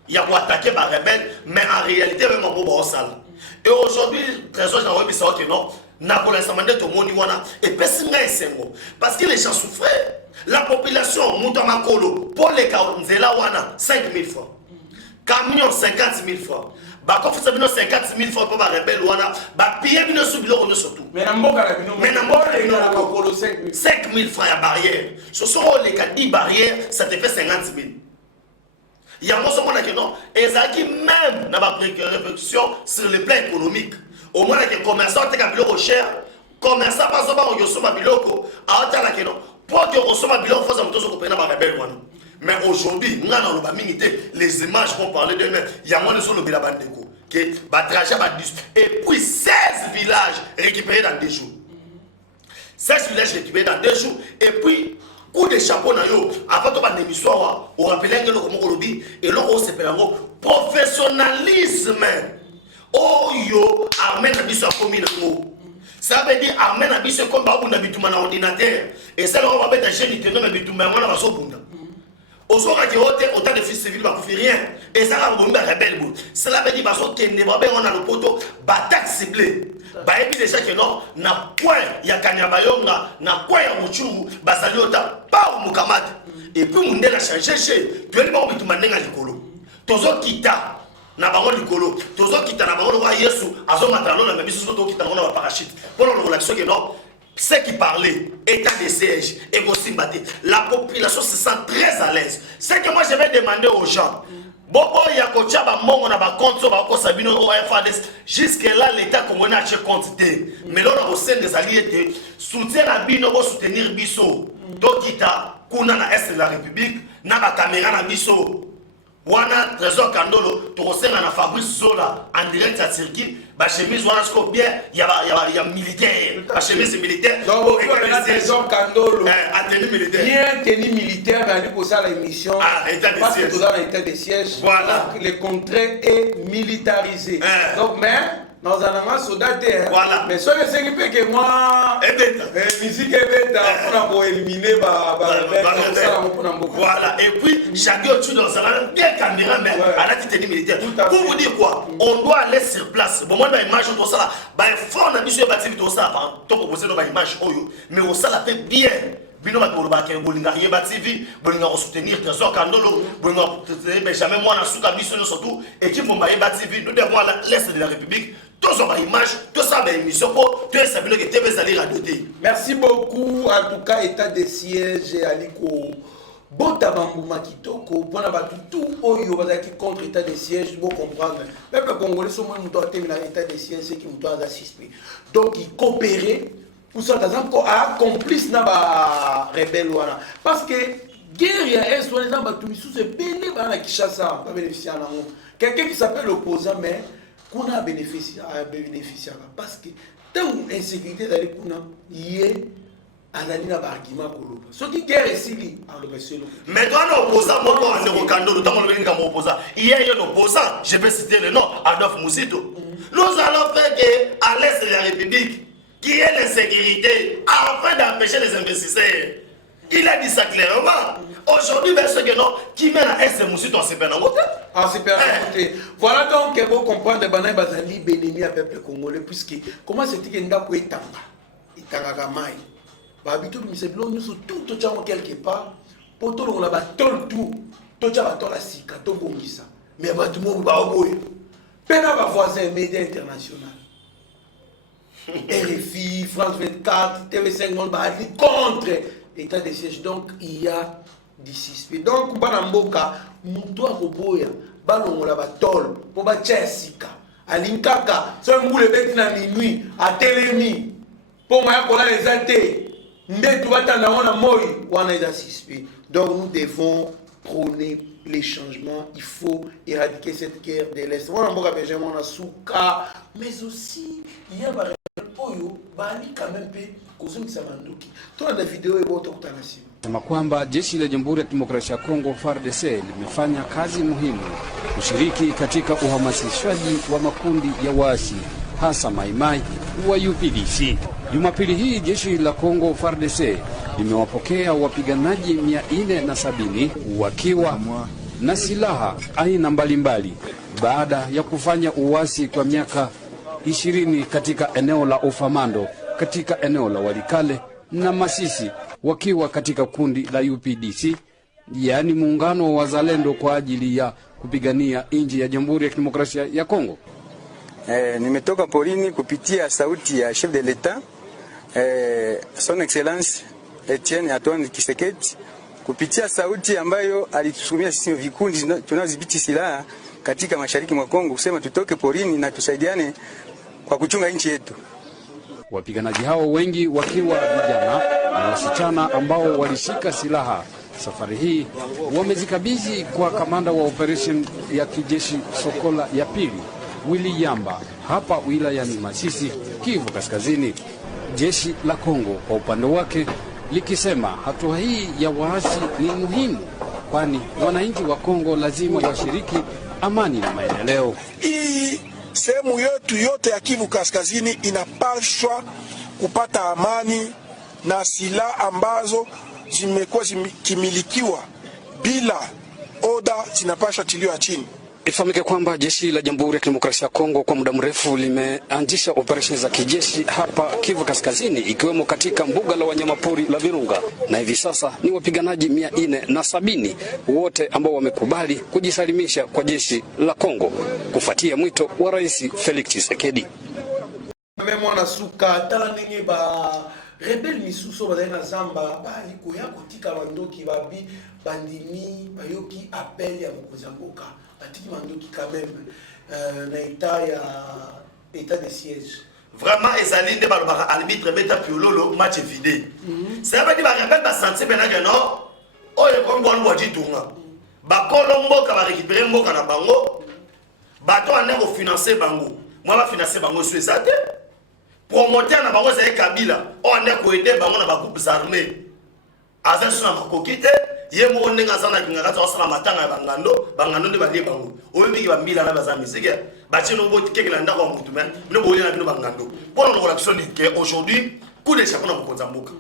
Il y a pour attaquer par rebelle mais en réalité même en bobo salle. Et aujourd'hui trésor j'en rebi ça que non. Parce que les gens souffraient. La population, Moutamakolo, pour les Nzela Wana, 5 000 francs. camion 50 000 francs. Bako faut sabino 50 000 francs pour ba rebelle wana ba payer bino sous bilo on surtout. Mais na mboka la bino. Mais na mboka la bino 5 000 francs à barrière. Ce sont les 10 barrières, ça te fait 50 000. Il y a un moment que non, et ça qui même n'a pas pris réflexion sur le plan économique. Au moins que commerçant te kabilo cher, commerçant pas so ba o yosoma biloko, a ta la que non. Pour que on soit biloko faut ça moto so kopena ba rebelle wana. Mais aujourd'hui, les images vont parler d'eux-mêmes. Il y a moins de solo de la bande de go. Et puis 16 villages récupérés dans 2 jours. 16 villages récupérés dans 2 jours. Et puis, coup de chapeau, avant de faire des histoires, on rappelle que le lobby et l'on se fait un professionnalisme. Oh yo, armée n'a pas commis le mot. Ça veut dire armée n'a pas comme on a mis tout mon ordinateur. Et ça, on va mettre un chaîne qui te donne tout mon ordinateur. Autant de fils civils ne rien. Et ça va vous rebelle. Cela veut dire que ne va pas on a le poteau, bataille ciblée. Et puis déjà que non, na quoi ya kanyabayonga, na quoi ya muchuru, basaliota, pas au mukamata. Et puis on a changé, tu es le bon tu m'as n'enga likolo. Tozo kita, na bango likolo. Tozo kita na bango wa Yesu, azo matalo na biso soto kita na parachute. Pour la relation que non. Ceux qui parlaient, état de siège, et aussi la population se sent très à l'aise. C'est que moi je vais demander aux gens. Bon, il y a un on a un compte jusque là, l'État congolais a acheté compte. Mais là, on a au sein des alliés, soutien à Bino pour soutenir Bisso. Donc, il y a l'Est de la République, il y a la caméra à Bisso. Wana trésor Kandolo, tu ressembles à Fabrice Zola en direct à Turquie. Bah chemise wana sco bien, il y a militaire. Bah chemise militaire. Donc trésor Kandolo, à tenue militaire. Bien tenue militaire, mais pour ça l'émission. Ah, état de siège. Parce que dans l'état de siège, voilà. Le contrat est militarisé. Donc mais dans un moment soldat, voilà. Mais ce qui fait que moi, musique est bête pour éliminer voilà. Et puis, chacun tue dans un bien caméra, mais à la tête militaire. Pour vous dire quoi, on doit aller sur place. Bon, moi, dans l'image, on doit ça là. Il faut qu'on a mis sur la bâtiment, on doit ça. On doit proposer dans l'image, mais on ça la fait bien. Bino ba toroba ke bolinga yeba TV bolinga ko soutenir Trésor Kandolo bolinga Benjamin Mwana Suka biso surtout équipe Bomba yeba TV nous devons l'Est de la République tous on va image tout ça ba émission pour tout ça bilo que TV Zali Radio T. Merci beaucoup en tout cas état de siège aliko bota bambuma kitoko bona ba tout oyo bazaki contre état de siège pour comprendre même le Congolais sont moins doit terminer l'état de siège c'est qui doit assister donc il coopérer pour ça, encore à complice na ba rebelle wana parce que guerre ya est on dans ba tout sous c'est belé ba na Kinshasa pas bénéficier na quelqu'un qui s'appelle l'opposant mais qu'on a bénéficié parce que tant insécurité d'aller kuna yé anani na ba argument koloba ce qui guerre ici en le monsieur mais toi l'opposant moko en Rokando le temps le benga mo opposant hier il y a l'opposant je vais citer le nom Adolphe Muzito nous allons faire que à l'est de la République qui est l'insécurité, afin d'empêcher les investisseurs. Il a dit ça clairement. Aujourd'hui, ceux qui mènent à S. Moussito en CPN en côté. En CPN en côté. Voilà donc que vous comprenez que Banaï Bazali bénémi à peuple congolais, puisque comment c'est-il qu'il y a un peu de temps? Il y a un peu de temps. Il y a tout le temps quelque part. Pour tout le monde, tout le tout. Tout le temps, la sika, tout le monde. Mais tout le monde va au bout. Pena va voisin média international. RFI, France 24, TV5 Monde contre l'état de siège. Donc il y a des suspects. Donc Banamboka, Moutoua Koboya, Balongola Batol, Boba Tchessika, Alinkaka, c'est un boule bête na minuit, à Télémi, pour moi, pour les athées, mais tu vas t'en avoir moi, on a des suspects. Donc nous devons prôner les changements, il faut éradiquer cette guerre de l'Est. On a beaucoup de gens, Souka, mais aussi il y a oyo bali quand même pe kuzungisa manduki. Toa na video hiyo utakutanasimu. Sema kwamba jeshi la Jamhuri ya Demokrasia ya Kongo FARDC limefanya kazi muhimu kushiriki katika uhamasishaji wa makundi ya waasi hasa Maimai wa UPDC. Jumapili hii jeshi la Kongo FARDC limewapokea wapiganaji 470 wakiwa na silaha aina mbalimbali baada ya kufanya uasi kwa miaka 20 katika eneo la Ufamando, katika eneo la Walikale na Masisi, wakiwa katika kundi la UPDC yaani muungano wa wazalendo kwa ajili ya kupigania nchi ya Jamhuri ya Kidemokrasia ya Kongo. Nimetoka porini kupitia sauti ya chef de l'Etat, Son Excellence Etienne Antoine Tshisekedi, kupitia sauti ambayo alitusukumia sisi vikundi tunazibiti silaha katika mashariki mwa Kongo kusema tutoke porini na tusaidiane kwa kuchunga nchi yetu. Wapiganaji hao wengi wakiwa vijana na wasichana ambao walishika silaha safari hii wamezikabidhi kwa kamanda wa operation ya kijeshi Sokola ya pili Willy Yamba hapa wilayani Masisi, Kivu Kaskazini. Jeshi la Kongo kwa upande wake likisema hatua hii ya waasi ni muhimu, kwani wananchi wa Kongo lazima washiriki amani na maendeleo. Hii sehemu yetu yote ya Kivu Kaskazini inapaswa kupata amani, na silaha ambazo zimekuwa zimilikiwa bila oda zinapaswa tiliwa chini. Ifahamike kwamba jeshi la Jamhuri ya Kidemokrasia ya Kongo kwa muda mrefu limeanzisha operesheni za kijeshi hapa Kivu Kaskazini, ikiwemo katika mbuga la wanyamapori la Virunga, na hivi sasa ni wapiganaji 470 wote ambao wamekubali kujisalimisha kwa jeshi la Kongo kufuatia mwito wa Rais Felix Tshisekedi. Mwana suka tala ndenge ba rebel misuso bazana zamba ba likoya kotika bandoki babi bandimi bayoki appel ya Mozamboka atiki mandoki quand même na état de siège. Vraiment ezali de balobaka arbitre beta piololo match vidé. Ça veut dire ba rebel ba sentir benanga non oyo kongo ngo ditunga. Ba kolomboka ba récupérer mboka na bango. Bato ane ko financer bango. Moi ba financer bango sur ça. Promoteur na bango c'est Kabila on a ko aider bango na ba groupes armés azasu na makokite yemo ondenga sana kingaka tsa sala matanga bangando nde balie bango oyebiki ba mbila na bazami sike ba tshino bo tikekela ndako mutu men no boye na bino bangando pour la action que aujourd'hui coup de chapona ko Mozamboka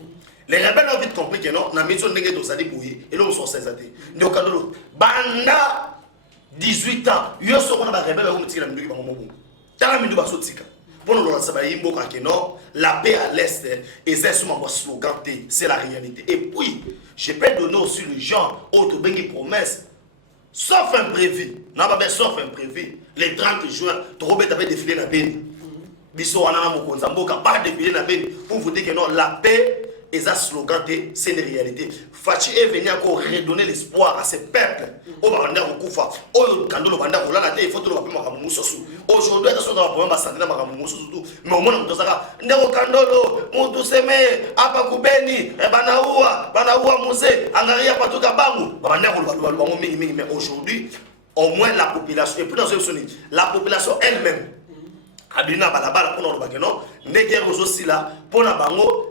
les rebelles ont vite compris que non na mission ndenge to sali boye et non so sezate ndo kandolo banda 18 ans yo so kona ba rebelle ko mutikela nduki bango mobo tala mindu ba so tika. La paix à l'Est, et c'est mon slogan, c'est la réalité. Et puis, je peux donner aussi le genre, autre bengi promesse, sauf imprévu, non pas sauf imprévu, les 30 juin, Robert avait défilé la Béni. Biso wana mo Mozamboka pas défilé la Béni pour vous dire que non, la paix et ça slogan, c'est une réalité. Fachi est venu encore redonner l'espoir à ces peuples. Aujourd'hui, ils sont dans le problème de santé, mais au moins, nous avons dit Kandolo, Moutou Seme, Apakubeni, Banaoua Moussé, Angaria Patuka Bangu. Mais aujourd'hui, au moins la population, et puis dans la population elle-même, Abina Balabala pour nous, n'est guère aussi là pour la Bango.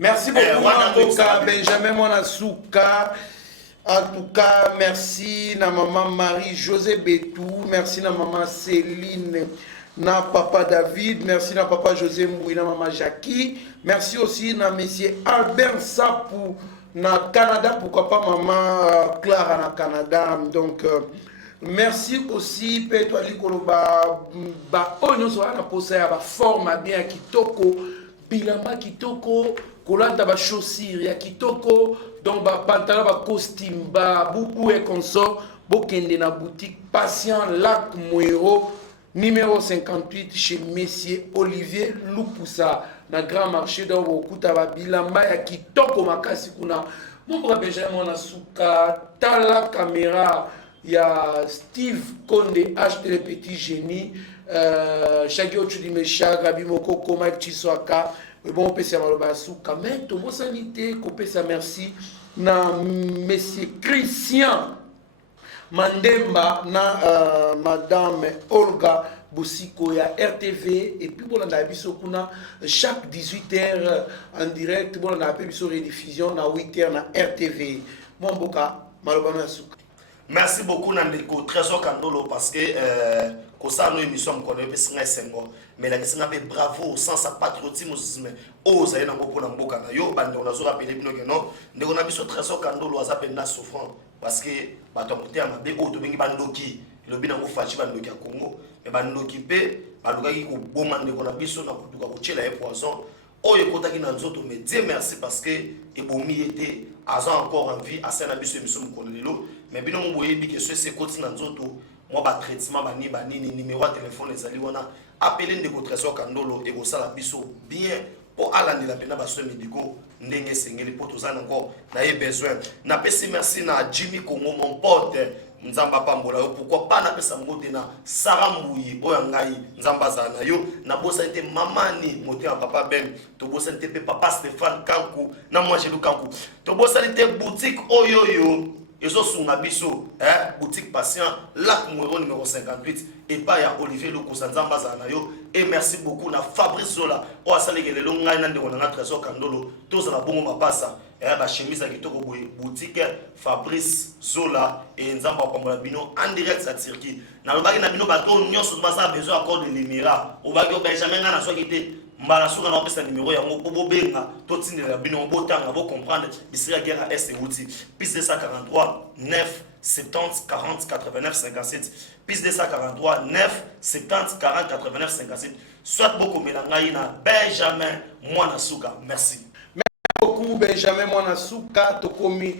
Merci beaucoup, Benjamin Mwanasuka. En tout cas, merci na maman Marie-José Betou, merci na maman Céline, na papa David, merci na papa José Mouy, na maman Jackie, merci aussi na monsieur Albert Sapou na Canada, pourquoi pas maman Clara na Canada. Donc merci aussi Pedro Alikoloba ba onyo so na posa ya ba forma bien kitoko. Bilamba kitoko, kolanda ba chaussures ya kitoko, donc ba pantalon ba costume ba bubu et consort, bokende na boutique Patient Lac Mouero numéro 58 chez Monsieur Olivier Lupusa na grand marché dans Okuta ba bilamba ya kitoko makasi kuna. Mon bras Benjamin Mwanasuka tala caméra ya Steve Konde acheté le petit génie. Chaque autre dit mais chaque Gabi Moko Koma Chiswaka mais bon on peut savoir le basou quand même tout bon sanité coupé sa merci na monsieur Christian Mandemba na madame Olga Boussiko ya RTV et puis bon on a biso kuna chaque 18h en direct bon on a biso rediffusion na 8h na RTV mon boka malobana souka. Merci beaucoup Nandeko Trésor Kandolo parce que ça nous émission me connaît pas sengo mais la question est bravo sans sa patriotisme oza na ngoko na mboka na yo bande on a zo rappeler bino que non ndeko na biso Trésor Kandolo azapenda souffrant parce que bato moté amabe o to bengi bandoki lobi na ngo fachi bandoki ya Congo mais bandoki pe balukaki ko boma ndeko na biso na kutuka ko chela e poison oyo ekotaki na nzoto mais Dieu merci parce que ebomi ete aza encore en vie asala biso émission mokolo lelo mais bino moboyebi ke so ekoti na nzoto moi ba traitement banini numéro ya téléphone ezali wana appelé ndeko Trésor Kandolo ekosala biso bien pour alandela pena basoins médicaux ndenge sengeli po tozana encore na ye besoin na pesi merci na Jimmy Kongo mon pote nzamba pambola yo pourquoi pas na pesa ngote na Sarambuyi oya ngai nzamba za na yo na bosa ete mamani moté en papa Ben to bosa ete pe papa Stéphane Kanku na moi Jelou Kanku to bosa ete boutique oyoyo ezo sunga biso boutique patient lac Mwero numéro 58 et pas ya Olivier Lokosa nzamba za na yo et merci beaucoup na Fabrice Zola o asalekele lo ngai na ndeko na Trésor Kandolo toza na bongo mapasa ba chemise qui toko boye boutique Fabrice Zola et nzamba pambola bino en direct sa Turquie na lobaki na bino bato nyonso basa besoin accord de l'Émirat o baki o Benjamin ngana so kité mbala suka na pesa numéro ya ngo bo benga to tindela bino botanga bo comprendre bisira guerre à est outil plus 243 9 70 40 89 57 plus 243 9 70 40 89 57 soit beaucoup melangai na Benjamin Mwana Suka merci beaucoup Benjamin Mwanasuka tokomi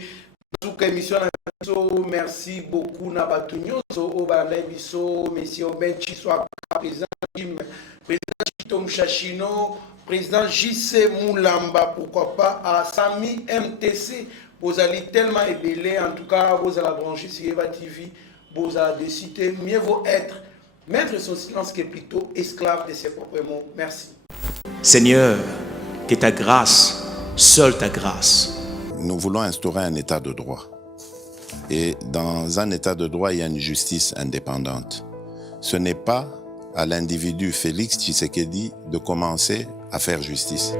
Suka émission na biso merci beaucoup na bato nyonso o balanda biso monsieur Benchi soit président Jim président Chito Mchachino président JC Moulamba pourquoi pas à Sami MTC vous allez tellement ébélé en tout cas vous allez brancher sur Eva TV vous allez décider mieux vaut être mettre son silence que plutôt esclave de ses propres mots merci Seigneur, que ta grâce, seule ta grâce. Nous voulons instaurer un état de droit. Et dans un état de droit, il y a une justice indépendante. Ce n'est pas à l'individu Félix Tshisekedi de commencer à faire justice.